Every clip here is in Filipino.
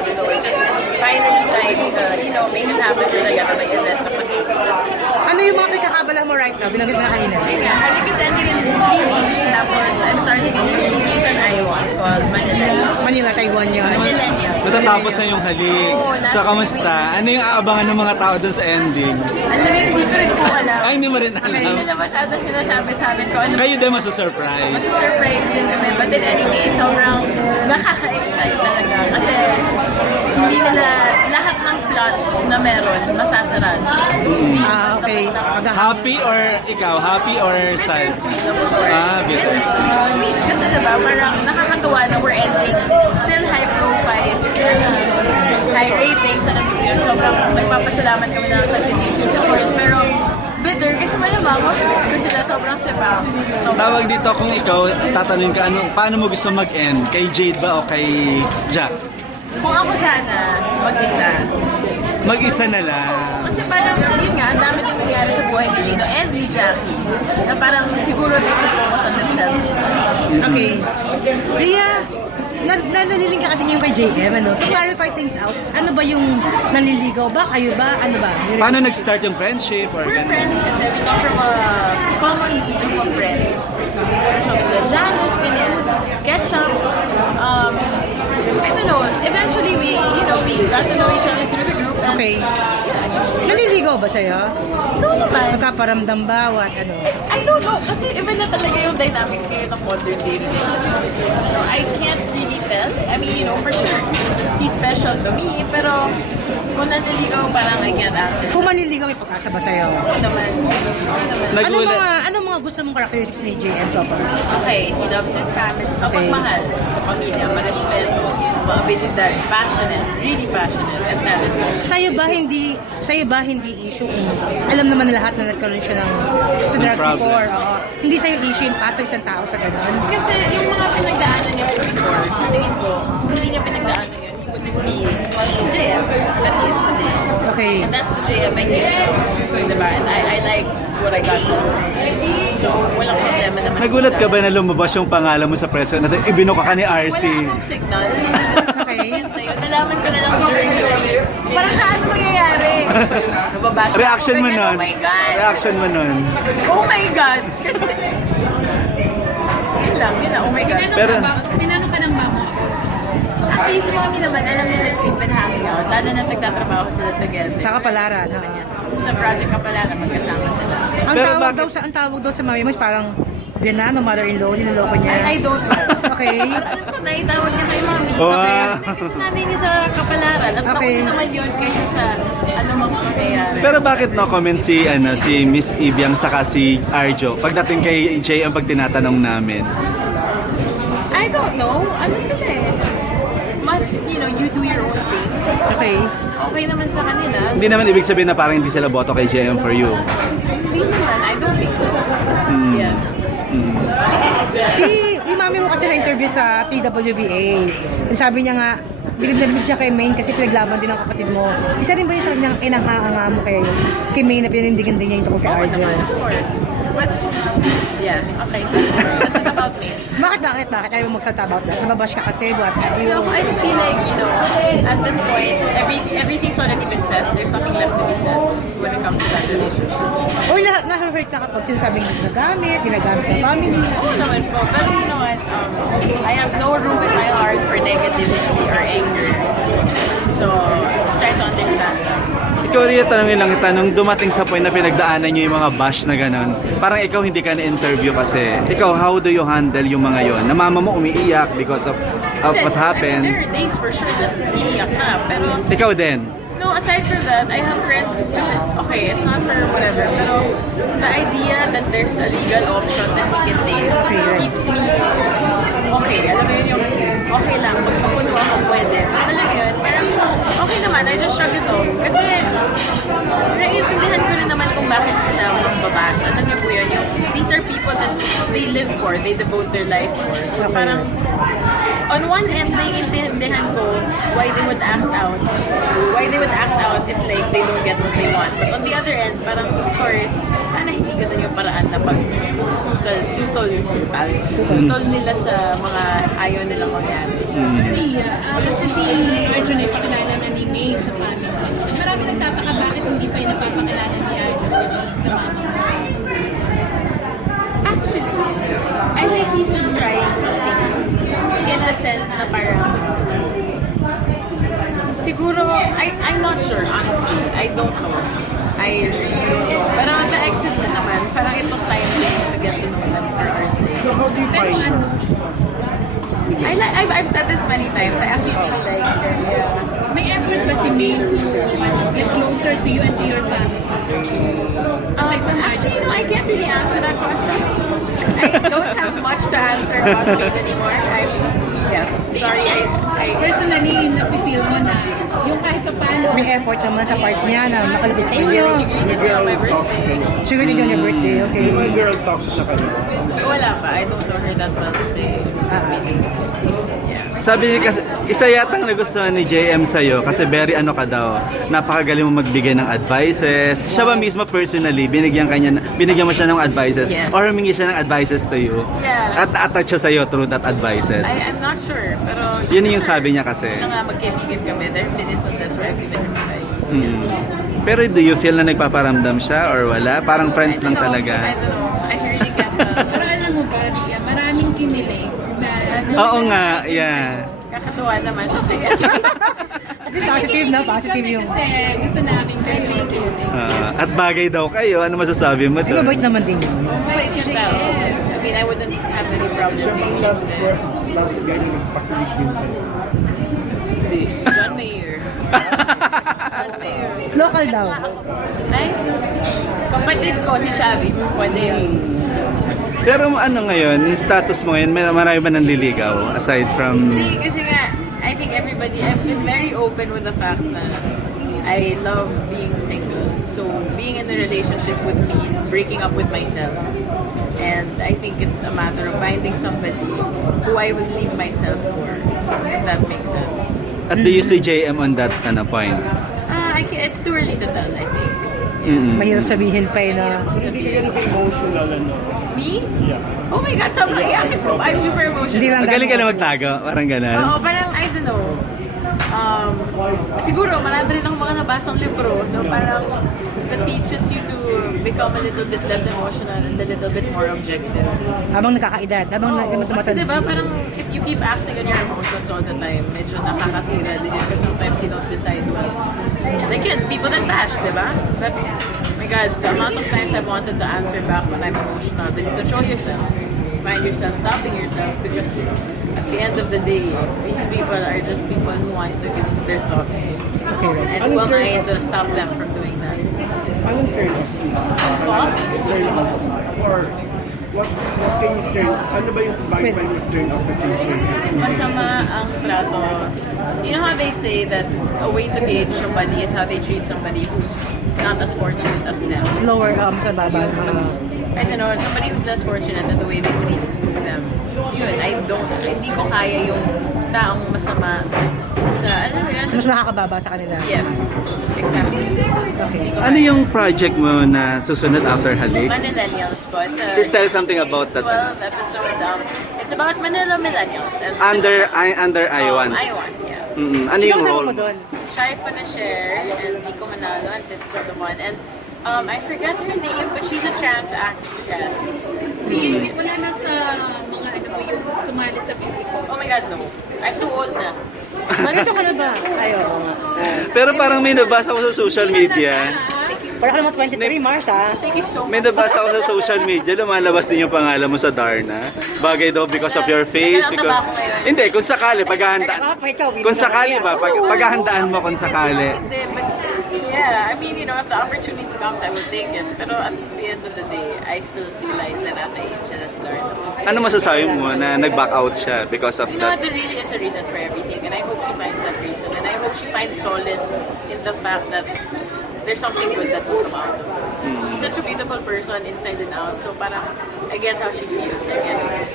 lahat. So it's just finally time to, make it happen talaga na may event na pag-8. Ano yung mga pinagkakabala mo right now? Binanggit mo na kanina. Yun nga, Halik is ending in 3 weeks. Tapos I'm starting a new series on Iowa called Manila. Manila, Taiwan yun. Manillennial. Matatapos na yung halik. So, kamusta? Ano yung aabangan ng mga tao dun sa ending? Alam mo, hindi ko rin po alam. Ay, hindi mo rin Hindi alam. nila masyado sinasabi sa amin ko ano. Kayo din masasurprise. Mas surprise din kami. But in any case, sobrang nakaka-excite talaga. Kasi hindi nila lahat ng plots na meron masasarap. Okay. Happy or ikaw? Happy or sad? Bittersweet, of course. Bittersweet. Sweet kasi diba, parang nakakatuwa na we're ending still high profile, still high ratings. Alam mo yun, sobrang nagpapasalamat kami ng continuation support. Pero bitter kasi malamang, miss ko sila sobrang sepa. Tawag dito kung ikaw, tatanungin ka, paano mo gusto mag-end? Kay Jade ba o kay Jack? Kung ako sana, mag-isa. Mag-isa na lang. Kasi parang, yun nga, ang dami din nangyari sa buhay ni Lino and ni Jackie. Na parang siguro they should focus on themselves. Okay. Ria, nalililing ka kasi ngayon kay JM, ano? To clarify things out, ano ba yung nanliligaw ba? Kayo ba? Ano ba? Paano nag-start yung friendship or We're ganun? friends kasi we come from a common group of friends. So, sila Janice, ganyan, Ketchup. I don't know, eventually we got to know each other through the group. And, Okay. Yeah, Nanliligaw ba sa'yo? no naman. Magkaparamdam ba? What? Ano? I don't know, kasi iba na talaga yung dynamics ngayon ng modern day relationships. Diba? So I can't really tell. I mean, for sure, he's special to me, pero kung nanliligaw, parang I can't answer. Kung manliligaw, may pag-asa ba sa'yo? Oo naman. Oo naman. Ano mga gusto mong characteristics ni JM so far? Okay, he loves his family. Mapagmahal sa pamilya, marespeto, maabilidad, passionate, really passionate, and talented. Sa'yo ba hindi issue kung alam naman na lahat na nagkaroon siya ng sa drugs problem. before? Oo. Hindi sa'yo issue yung paso isang tao sa ganun? Kasi yung mga pinagdaanan niya before, sa tingin ko, hindi niya pinagdaanan yun, he wouldn't be JM that he is today. Okay. And that's the JM I came to. Diba? And I like what I got to. So, walang problema naman. Nagulat ka ba na lumabas yung pangalan mo sa preso na ibinuka ka ni RC? Wala akong signal. Okay. Ayun, nalaman ko na lang during the week. Parang ano mangyayari? Nababash ako, Reaction mo ganyan, nun? Oh my God. Reaction mo nun? Oh my God. Kasi, yun lang, oh my God. Pero, Pinano ka ng mama? Actually, si mommy naman, alam niya that we've been hanging out. Lalo na nagtatrabaho sila together. Sa Kapalaran. Sa project Kapalaran, magkasama sila. Ang tawag daw sa mami mo is parang Bienano, mother-in-law, niloloko niya. I don't know. Okay. Alam ko na, itawag niya kay mami. Wow. Kasi nanay niya sa Kapalaran. At Okay. nakunin naman yun kaysa sa anumang mangyayari. pero bakit no comment si Miss Ibiang saka si Arjo pagdating kay Jay ang pag tinatanong namin? I don't know. Ano sila eh? Mas, you do your own thing. Okay. Okay naman sa kanila. Hindi naman ibig sabihin na parang hindi sila boto kay JM for you. Hindi naman. I don't think so. Yes. Yung mami mo kasi na-interview sa TWBA. Yung sabi niya nga, bilib na bilib siya kay Maine kasi pinaglaban din ng kapatid mo. Isa rin ba yung sabi niya, inanganga mo kay Maine na pinindigan din niya yung tungkol kay Oo Arjo? naman, of course. But, yeah, okay. That's it about me. Bakit? Ayaw mo magsalita about that? Nababash ka kasi, what? I feel like, at this point, everything's already been said. There's nothing left to be said when it comes to that relationship. Or na-hurt ka kapag sinasabing ginagamit ang family. Oo naman po. Pero you know what, I have no room in my heart for negativity or anger. So, just try to understand that. Ikaw Ria, tanongin lang kita, nung dumating sa point na pinagdaanan niyo yung mga bash na gano'n, parang ikaw hindi ka na-interview kasi, ikaw, how do you handle yung mga yon? Na mama mo umiiyak because of what happened? I mean, there are days for sure that iiyak ka, pero Ikaw din. no, aside from that, I have friends who kasi, okay, it's not for whatever, pero the idea that there's a legal option that we can take keeps me okay. Alam mo yun yung okay lang, pag mapuno ako pwede. Pero alam mo yun, parang okay naman, I just shrug it off. Kasi naiintindihan ko rin naman kung bakit sila mambabash. Alam niyo po yun, yung these are people that they live for, they devote their life for. So parang on one end, naiintindihan ko why they would act out. Why they would act out if like they don't get what they want. But on the other end, parang of course, sa sana hindi ganun yung paraan na pag tutol nila sa mga ayaw nilang mangyari. Kasi si Arjun ay pakilala na ni May sa family. Marami nagtataka bakit hindi pa yung napapakilala ni Arjun sa mama. Actually, I think he's just trying something new. In the sense na parang, siguro, I'm not sure, honestly. I don't know. I really don't know. Pero the exes na naman, parang it took time to get to know them for our sake. So how do you Pero find ano, I've said this many times. I actually really like her. Yeah. may effort ba si May to get closer to you and to your family? Actually, I can't really answer that question. I don't have much to answer about Wade anymore. Yes, sorry, I Personally, napifeel mo na yung kahit pa paano, May effort naman sa part niya na makalapit sa inyo. she greeted me on my birthday. Siguro din on your birthday, okay. yung mga girl talks na kayo? Wala pa, I don't know her that well to say. Yeah. Sabi niya kasi, isa yatang nagustuhan ni JM sa'yo kasi very ano ka daw, napakagaling mo magbigay ng advices. Siya ba mismo personally, binigyan mo siya ng advices? Yes. Or humingi siya ng advices to you? Yeah. At na-attach siya sa'yo through that advices? I'm not sure, pero... Yun yung sabi niya kasi. Ano nga, magkaibigan kami. There have been instances where I've given him advice. Pero do you feel na nagpaparamdam siya or wala? Parang friends lang I talaga. don't know. I really can't tell. pero alam mo ba, Ria, maraming kinilig na Oo nga, yeah. Kakatuwa naman. At least positive na, positive yung... Kasi gusto namin kayo. Thank you. At bagay daw kayo, ano masasabi mo Ay, doon? mabait naman din yun. Wait, you tell. I mean, I wouldn't have any problem Siya being ang last listed. guy na nagpakilig din sa'yo. Hindi. John Mayer. John Mayer. Local daw. Ay, kapatid ko si Shabby. Pwede yun. Pero ano ngayon, yung status mo ngayon, marami ba nanliligaw aside from... Hindi, kasi nga, I think everybody, I've been very open with the fact na I love being single. So, being in a relationship would mean breaking up with myself. And I think it's a matter of finding somebody who I would leave myself for, if that makes sense. At do you see JM on that point? It's too early to tell, I think. Mahirap sabihin pa eh na... Hindi ka ganun ka-emotional, ano? Me? Yeah. Oh my God, sobrang iyakin ko. I'm super emotional. Hindi lang Magaling ka na magtago, parang gano'n. Oo, parang, I don't know. Siguro, marami rin akong mga nabasang libro, no? Parang, that teaches you to become a little bit less emotional and a little bit more objective. Habang nakakaedad, habang Oo, kasi tumatanda. diba, parang if you keep acting on your emotions all the time, medyo nakakasira din yun because sometimes you don't decide well. Like yun, people that bash, diba? That's, oh my God, the amount of times I've wanted to answer back when I'm emotional, then you control yourself. Find yourself stopping yourself because at the end of the day, these people are just people who want to give their thoughts. And who am I to stop them from doing that? Anong turn off siya? What? Turn off siya? Or what can you turn, ano ba yung bagay pa yung turn off na teacher? Masama ang trato. You know how they say that a way to gauge somebody is how they treat somebody who's not as fortunate as them. Lower, kababa. Mas, I don't know, somebody who's less fortunate and the way they treat them. Yun, hindi ko kaya yung taong masama sa, ano yun? Mas makakababa sa kanila. Yes, exactly. Okay. Hindi ko Ano kaya. yung project mo na susunod after Halik? Manillennials po. It's a Please tell something series, about that. 12 episodes. It's about Manila millennials. And Under I1. I1, yeah. Ano yung Sino kasama mo role? doon? Shai Share and Nico Manalo and Fifth Solomon. And I forgot her name, but she's a trans actress. Wala na sa mga ano mo yung sumali sa beauty ko. Oh my God, no. I'm too old na. Dito ka na ba? Ay, oo nga. Pero parang may nabasa ko sa social media. Parang ka naman 23, Mars, ha? Thank you so much. May nabasa ko sa social media, lumalabas din yung pangalan mo sa Darna. Bagay daw because of your face. Naglalaki ba ako ngayon? Hindi, kung sakali, paghahandaan. Kung sakali ba, paghahandaan mo kung sakali. Hindi, but yeah, I mean, if the opportunity comes, I will take it. Pero at the end of the day, I still see Liza at the age and as Darna. Ano masasabi mo na nag-back out siya because of You know what, that? there really is a reason for everything, and I hope she finds that reason, and I hope she finds solace in the fact that there's something good that will come out of this. She's such a beautiful person inside and out, so parang I get how she feels, I get it.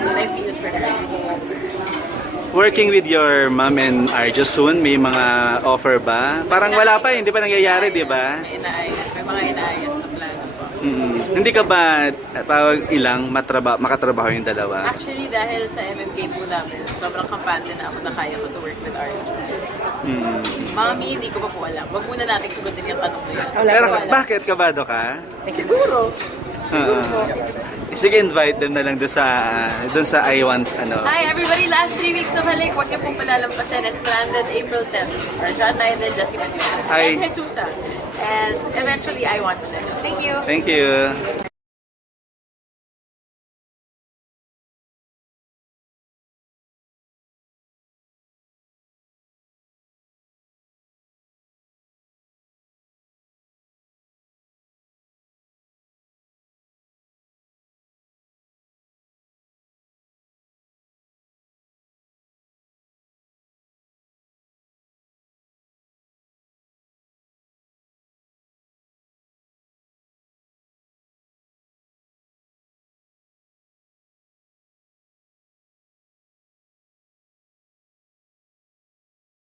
And I feel for her, I really feel for her. working with your mom and Arjo soon, may mga offer ba? Parang wala pa, hindi pa nangyayari, di ba? May inaayos. May mga inaayos na plano po. Hindi ka ba tawag ilang makatrabaho yung dalawa? Actually, dahil sa MMK po namin, sobrang kampante na ako na kaya ko to work with Arjo. Mami, hindi ko pa po alam. Huwag muna natin sugutin yung tanong na yun. Wala Pero pa wala. bakit kabado ka? Siguro. Siguro po. Sige, invite them na lang doon sa I Want, ano. Hi everybody, last 3 weeks of Halik, huwag niyo pong palalampasin. It's landed April 10th. Arjo Naiden, Jessie Mateo, Hi. and Jesusa. And eventually, I Want to Thank you. Thank you.